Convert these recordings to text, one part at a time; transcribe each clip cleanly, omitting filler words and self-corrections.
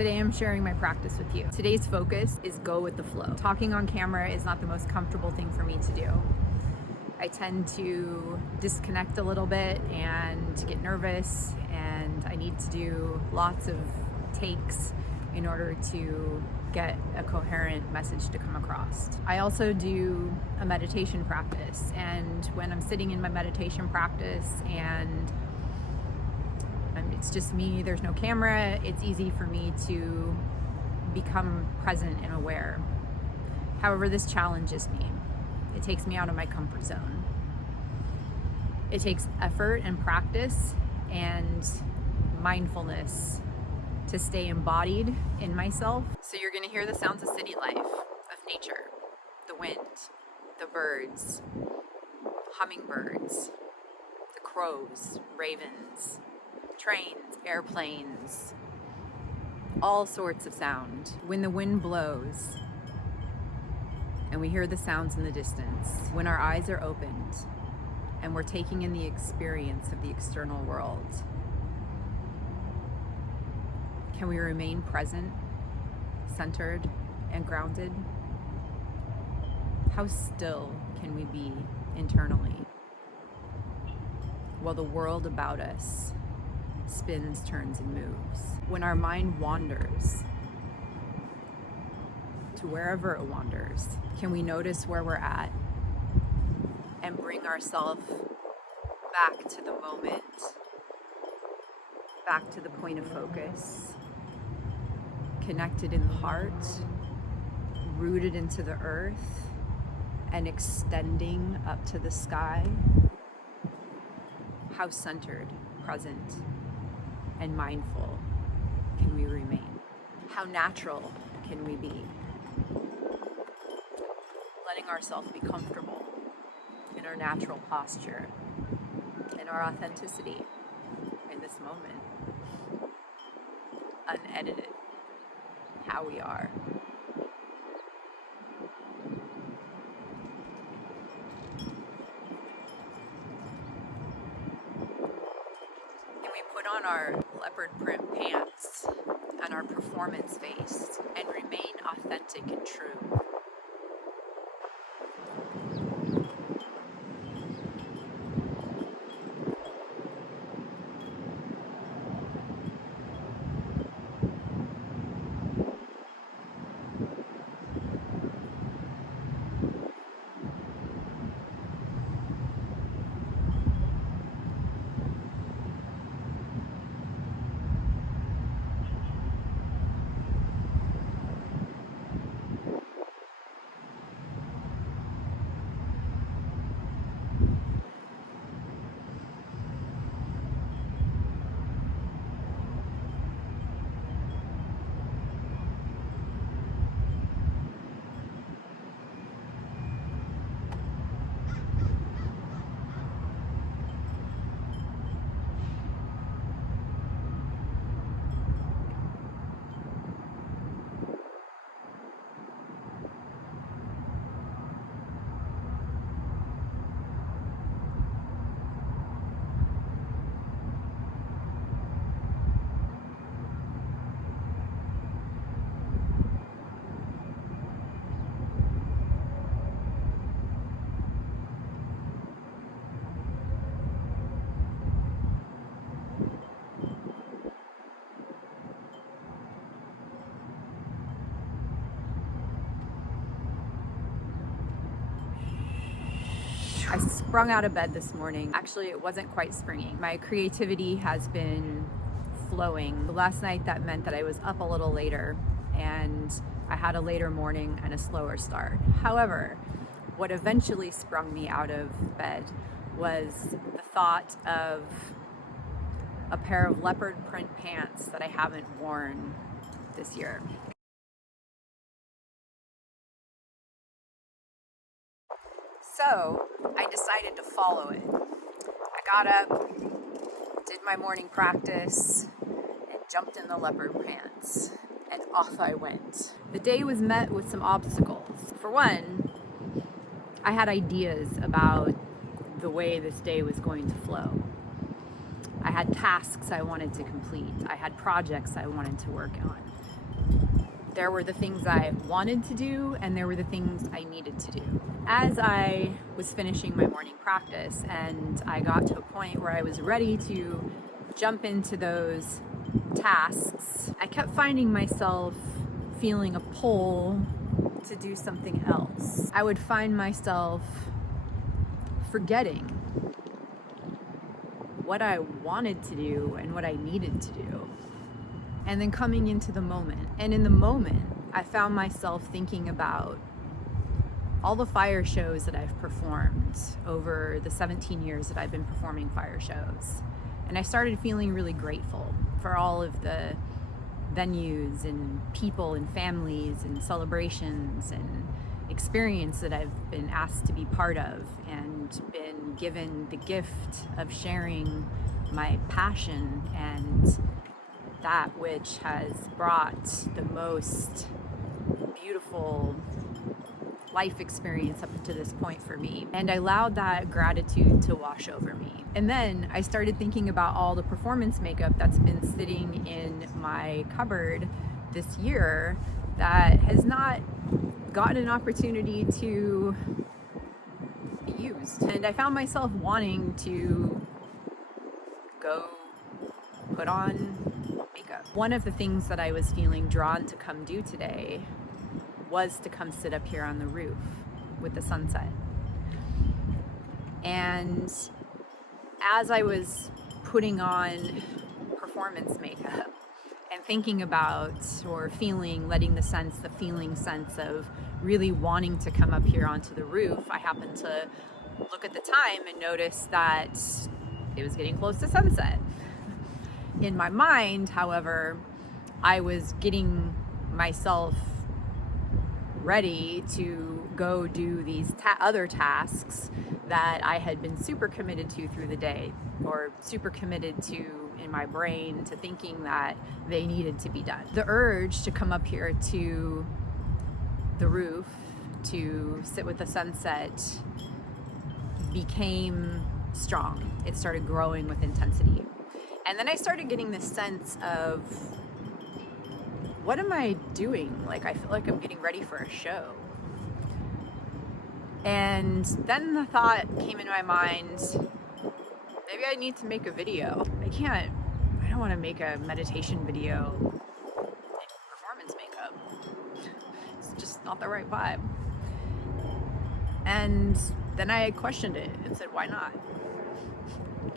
Today I'm sharing my practice with you. Today's focus is go with the flow. Talking on camera is not the most comfortable thing for me to do. I tend to disconnect a little bit and get nervous, and I need to do lots of takes in order to get a coherent message to come across. I also do a meditation practice, and when I'm sitting in my meditation practice and it's just me, there's no camera, it's easy for me to become present and aware. However, this challenges me. It takes me out of my comfort zone. It takes effort and practice and mindfulness to stay embodied in myself. So you're gonna hear the sounds of city life, of nature, the wind, the birds, hummingbirds, the crows, ravens, trains, airplanes, all sorts of sound. When the wind blows and we hear the sounds in the distance, when our eyes are opened and we're taking in the experience of the external world, can we remain present, centered, and grounded? How still can we be internally while the world about us spins, turns, and moves? When our mind wanders to wherever it wanders, can we notice where we're at and bring ourselves back to the moment, back to the point of focus, connected in the heart, rooted into the earth, and extending up to the sky? How centered, present, and mindful can we remain? How natural can we be? Letting ourselves be comfortable in our natural posture, in our authenticity in this moment. Unedited, how we are. Put on our leopard print pants and our performance face and remain authentic and true. I sprung out of bed this morning. Actually, it wasn't quite springing. My creativity has been flowing. Last night, that meant that I was up a little later and I had a later morning and a slower start. However, what eventually sprung me out of bed was the thought of a pair of leopard print pants that I haven't worn this year. So I decided to follow it. I got up, did my morning practice, and jumped in the leopard pants, and off I went. The day was met with some obstacles. For one, I had ideas about the way this day was going to flow. I had tasks I wanted to complete. I had projects I wanted to work on. There were the things I wanted to do, and there were the things I needed to do. As I was finishing my morning practice and I got to a point where I was ready to jump into those tasks, I kept finding myself feeling a pull to do something else. I would find myself forgetting what I wanted to do and what I needed to do, and then coming into the moment. And in the moment, I found myself thinking about all the fire shows that I've performed over the 17 years that I've been performing fire shows. And I started feeling really grateful for all of the venues and people and families and celebrations and experience that I've been asked to be part of, and been given the gift of sharing my passion and that which has brought the most beautiful life experience up to this point for me. And I allowed that gratitude to wash over me. And then I started thinking about all the performance makeup that's been sitting in my cupboard this year that has not gotten an opportunity to be used. And I found myself wanting to go put on makeup. One of the things that I was feeling drawn to come do today was to come sit up here on the roof with the sunset. And as I was putting on performance makeup and thinking about, or feeling, letting the feeling sense of really wanting to come up here onto the roof, I happened to look at the time and notice that it was getting close to sunset. In my mind, however, I was getting myself ready to go do these other tasks that I had been super committed to through the day, or super committed to in my brain, to thinking that they needed to be done. The urge to come up here to the roof to sit with the sunset became strong. It started growing with intensity. And then I started getting this sense of, what am I doing? Like, I feel like I'm getting ready for a show. And then the thought came into my mind, maybe I need to make a video. I don't want to make a meditation video in performance makeup. It's just not the right vibe. And then I questioned it and said, why not?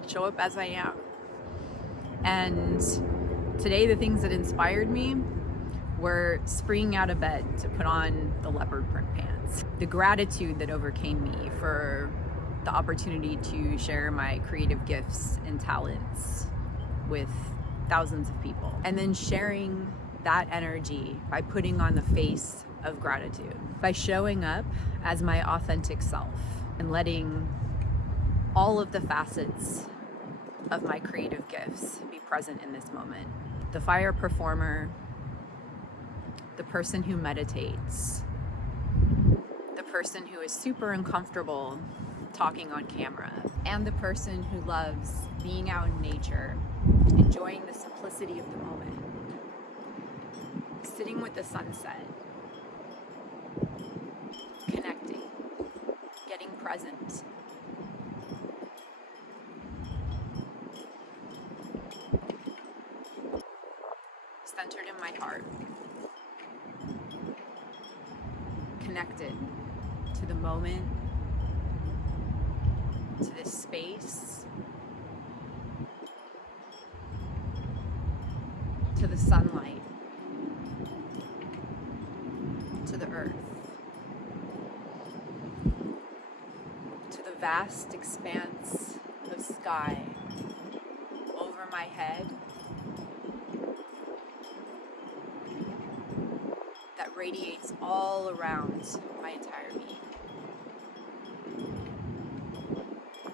Show up as I am. And today, the things that inspired me were springing out of bed to put on the leopard print pants. The gratitude that overcame me for the opportunity to share my creative gifts and talents with thousands of people. And then sharing that energy by putting on the face of gratitude, by showing up as my authentic self and letting all of the facets of my creative gifts be present in this moment. The fire performer, the person who meditates, the person who is super uncomfortable talking on camera, and the person who loves being out in nature, enjoying the simplicity of the moment, sitting with the sunset, connecting, getting present. Centered in my heart, connected to the moment, to this space, to the sunlight, to the earth, to the vast expanse of sky over my head that radiates all around my entire being,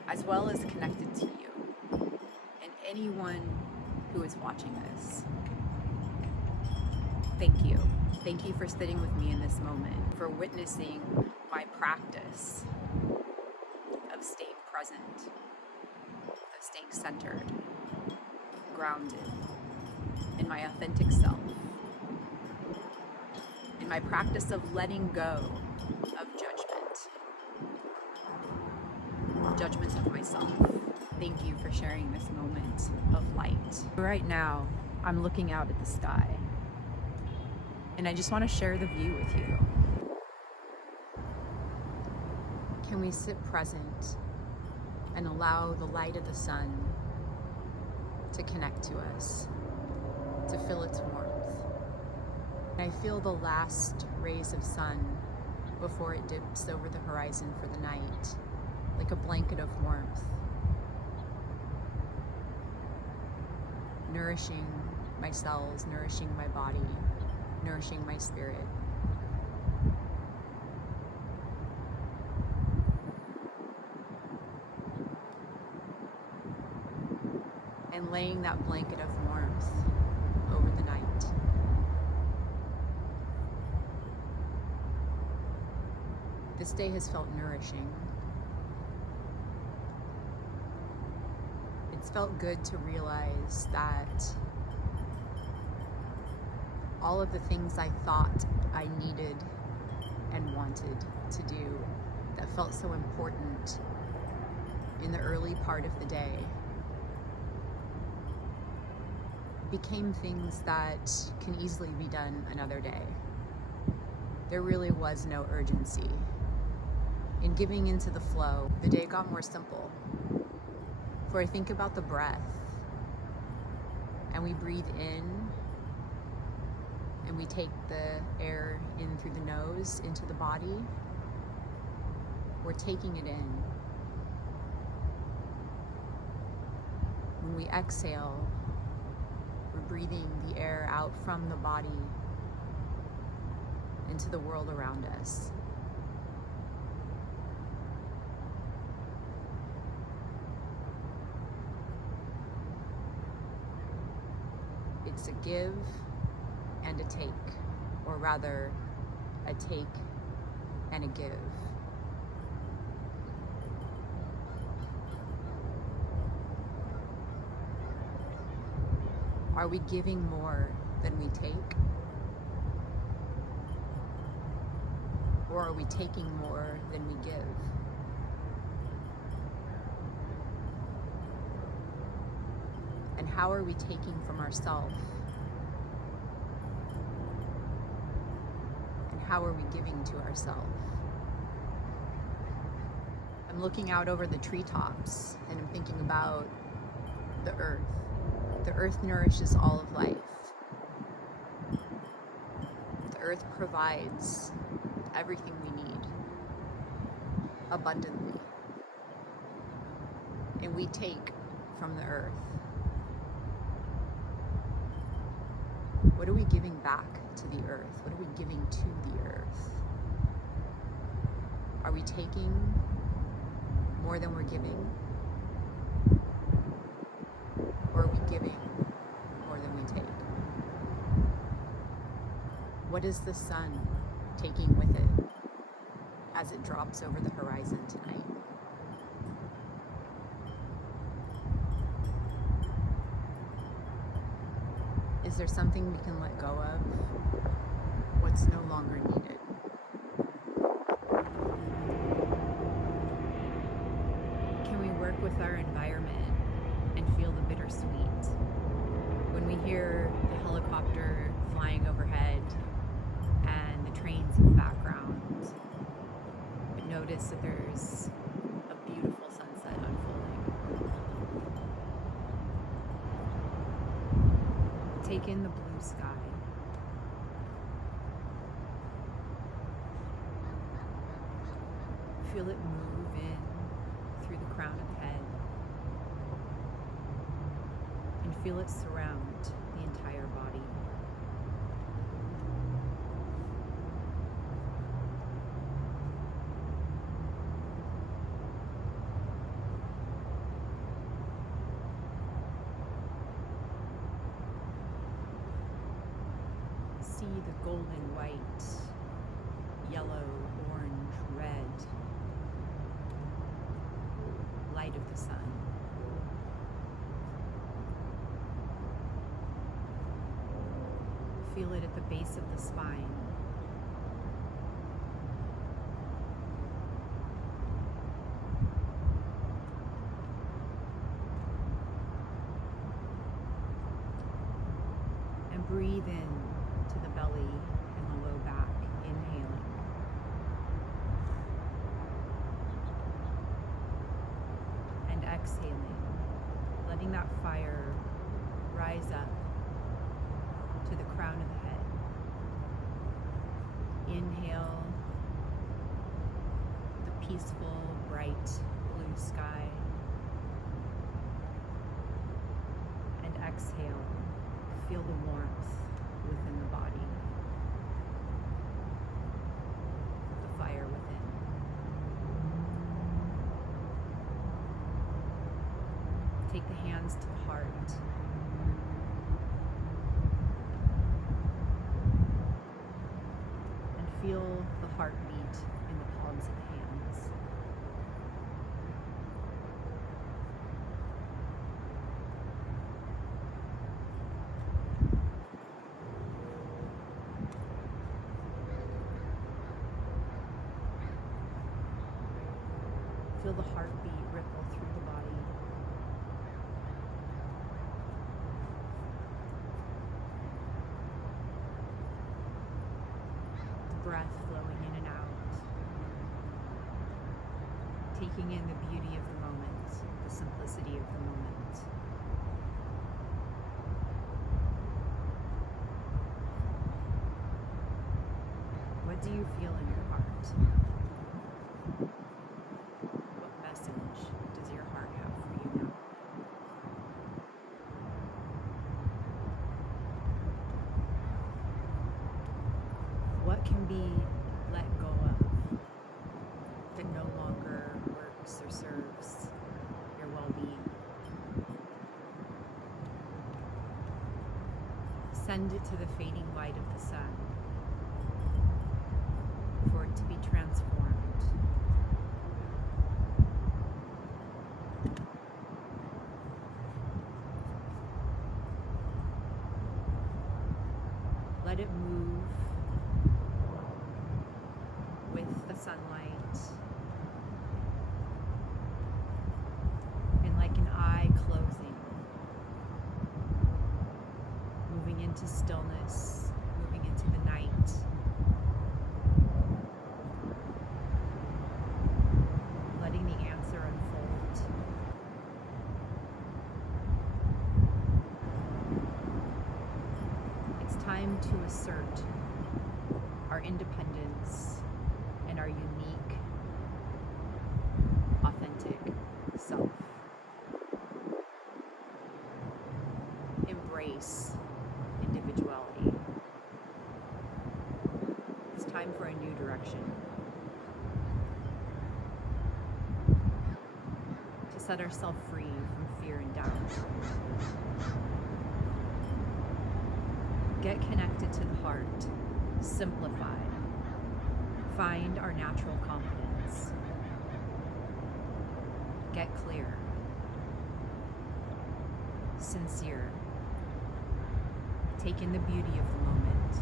as well as connected to you and anyone who is watching this. Thank you. Thank you for sitting with me in this moment, for witnessing my practice of staying present, of staying centered, grounded in my authentic self. my practice of letting go of judgment of myself. Thank you for sharing this moment of light. Right now, I'm looking out at the sky, and I just want to share the view with you. Can we sit present and allow the light of the sun to connect to us, to feel its warmth? I feel the last rays of sun before it dips over the horizon for the night, like a blanket of warmth, nourishing my cells, nourishing my body, nourishing my spirit. And laying that blanket of warmth over the night. This day has felt nourishing. It's felt good to realize that all of the things I thought I needed and wanted to do that felt so important in the early part of the day became things that can easily be done another day. There really was no urgency. In giving into the flow, the day got more simple. For I think about the breath, and we breathe in, and we take the air in through the nose into the body. We're taking it in. When we exhale, we're breathing the air out from the body into the world around us. It's a give and a take, or rather, a take and a give. Are we giving more than we take? Or are we taking more than we give? And how are we taking from ourselves? And how are we giving to ourselves? I'm looking out over the treetops and I'm thinking about the earth. The earth nourishes all of life. The earth provides everything we need abundantly. And we take from the earth. What are we giving back to the earth? What are we giving to the earth? Are we taking more than we're giving? Or are we giving more than we take? What is the sun taking with it as it drops over the horizon tonight? Is there something we can let go of? What's no longer needed? Can we work with our environment and feel the bittersweet? When we hear the helicopter flying overhead and the trains in the background, but notice that there's a beautiful sunset unfolding. Take in the blue sky. Feel it move in through the crown of the head. And feel it surround the entire body. See the golden white, yellow, orange, red light of the sun. Feel it at the base of the spine, Breathe in to the belly and the low back, inhaling. And exhaling, letting that fire rise up to the crown of the head. Inhale the peaceful, bright blue sky. And exhale, feel the warmth within the body, the fire within. Take the hands to the heart. And feel the heartbeat in the palms of the hands. Feel the heartbeat ripple through the body. The breath flowing in and out. Taking in the beauty of the moment, the simplicity of the moment. What do you feel in your heart? Does your heart have for you now? What can be let go of that no longer works or serves your well-being? Send it to the fading light of the sun for it to be transformed. Let it move with the sunlight, and like an eye closing, moving into stillness, moving into the night. Letting the answer unfold. Time to assert our independence and our unique, authentic self. Embrace individuality. It's time for a new direction. To set ourselves free from fear and doubt. Get connected to the heart. Simplify. Find our natural confidence. Get clear. Sincere. Take in the beauty of the moment.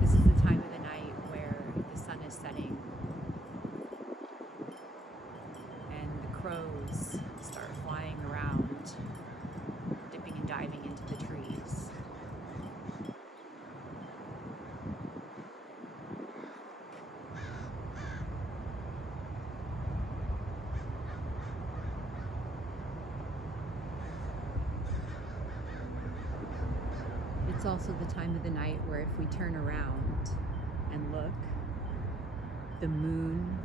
This is the time of the night where the sun is setting and the crows start flying around, dipping and diving into the trees. It's also the time of the night where if we turn around and look, the moon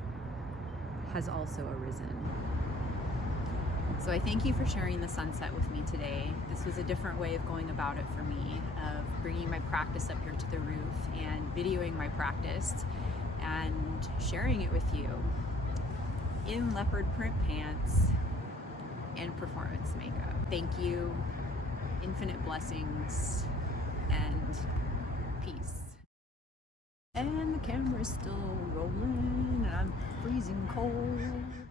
has also arisen. So I thank you for sharing the sunset with me today. This was a different way of going about it for me, of bringing my practice up here to the roof and videoing my practice and sharing it with you in leopard print pants and performance makeup. Thank you, infinite blessings, and peace. And the camera's still rolling and I'm freezing cold.